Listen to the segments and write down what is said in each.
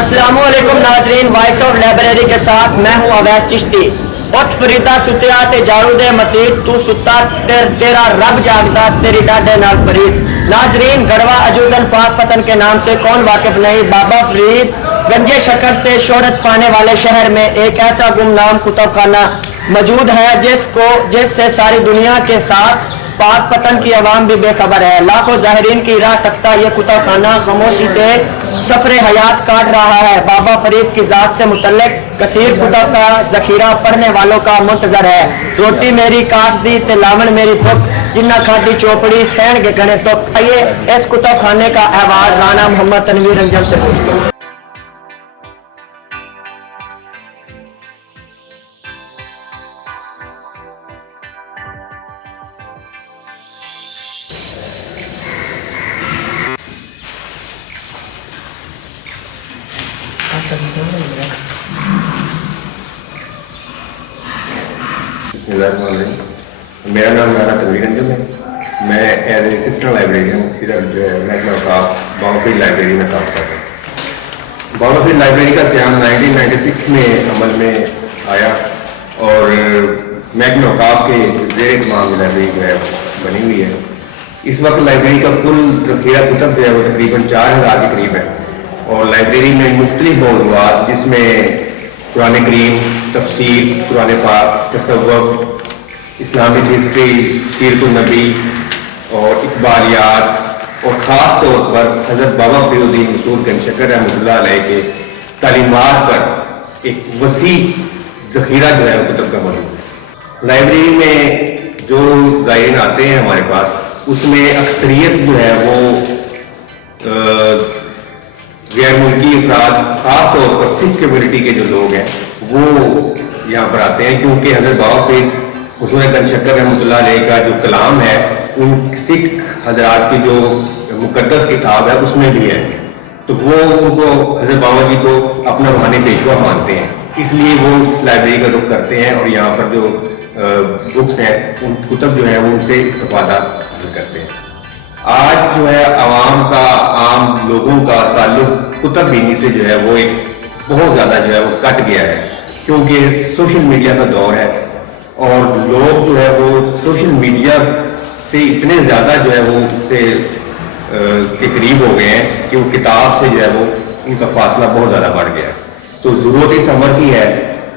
अस्सलामुअलैकुम नाजरीन, voice of library के साथ मैं हूँ अवैस चिश्ती। उठ फरीदा सुतिया ते झाड़ू दे मसीद, तू सुता तेरा रब जागदा, तेरी डाडे नाल फरीद। नाजरीन, गढ़वा अजूदन पाक पतन के नाम से कौन वाकिफ नहीं। बाबा फरीद गंजे शक्कर से शोहरत पाने वाले शहर में एक ऐसा गुमनाम कुतुब खाना मौजूद है जिससे सारी दुनिया के साथ पाक पतन की आवाम भी बेखबर है। लाखों ज़ाहिरीन की राह तकता ये कुतुब खाना खामोशी से सफर हयात काट रहा है। बाबा फरीद की ज़ात से मुतल्लिक कसीर कुतुब का ज़खीरा पढ़ने वालों का मुंतजर है। रोटी मेरी काट दी ते लावण मेरी भुख, जिन्ना खादी चौपड़ी सहन के गणे तो। आइए इस कुतुब खाने का अहवाल राना मोहम्मद तनवीर अंजम से पूछते हैं। मेरा नाम राना तनवीर अंजम है। मैं एज ए असिस्टेंट लाइब्रेरियन इधर जो है महकमा बाबा फरीद लाइब्रेरी में काम कर रहा हूँ। बाबा फरीद लाइब्रेरी का क्याम 1996 में अमल में आया और महकमा औकाफ के ज़ेर तमाम लाइब्रेरी जो है बनी हुई है। इस वक्त लाइब्रेरी का कुल ज़खीरा कुतुब जो है वो तकरीबन 4000 के करीब है और लाइब्रेरी में मुख्तलिफ मौज़ूआत जिसमें कुरान करीम, तफसीर, कुरान पाक, तसव्वुफ़, इस्लामिक हिस्ट्री, सीरतुन नबी और इकबालियात और ख़ास तौर पर हज़रत बाबा फरीदुद्दीन मसूद गंज शक्कर रहमतुल्लाह अलैह के तालीमात पर एक वसी ज़खीरा जो है कुतुब का मौजूद है। लाइब्रेरी में जो ज़ायरीन आते हैं हमारे पास, उसमें अक्सरियत जो है वो गैर मुल्की अफराद, ख़ास तौर पर सिख कम्यूनिटी के जो लोग हैं वो यहाँ पर आते हैं, क्योंकि हज़रत बाबा फरीद मसूद गंज शक्कर रहमतुल्लाह अलैह का जो कलाम है उन सिख हजरात की जो मुकद्दस किताब है उसमें भी है, तो वो उनको हज़रत बाबा जी को अपना रूहानी पेशवा मानते हैं, इसलिए वो इस लाइब्रेरी का रुख करते हैं और यहाँ पर जो बुक्स हैं उन कुतुब जो है वो उनसे इस्तेफादा करते हैं। आज जो है आवाम का, आम लोगों का ताल्लुक कुतुब बीनी से जो है वो एक बहुत ज़्यादा जो है वो कट गया है, क्योंकि सोशल मीडिया का दौर है और लोग जो है वो सोशल मीडिया से इतने ज़्यादा जो है वो उससे के करीब हो गए हैं कि वो किताब से जो है वो उनका फासला बहुत ज़्यादा बढ़ गया है। तो ज़रूरत इस अमर की है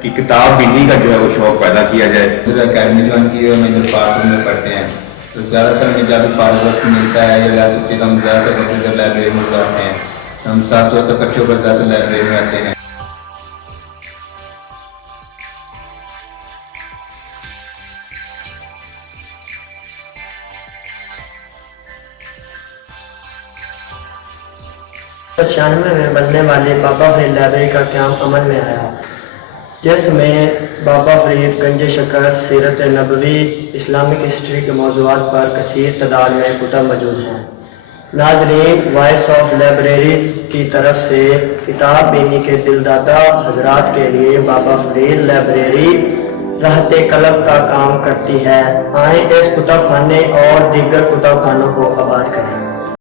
कि किताब बीनी का जो है वो शौक़ पैदा किया जाए। अकेडमी ज्वाइन की है, मैं जो पार्क में पढ़ते हैं तो ज़्यादातर में जब पास वक्त मिलता है या ला सकते हम ज़्यादातर वक्त लाइब्रेरी में गुजारते हैं। हम साथ दोस्त इकट्ठे होकर ज़्यादातर लाइब्रेरी में आते हैं। तो 96 में बनने वाली बाबा फरीद लाइब्रेरी का क्याम अमल में आया, जिसमें बाबा फरीद गंज शक्कर, सीरत नबवी, इस्लामिक हिस्ट्री के मौज़ूआत पर कसीर तादाद में कुतुब मौजूद हैं। नाज़रीन, वॉइस ऑफ लाइब्रेरीज की तरफ से किताब बीनी के दिलदादा हजरात के लिए बाबा फरीद लाइब्रेरी राहत कलब का काम करती है। आए इस कुतुब खाने और दीगर कुतुब खानों को आबाद करें।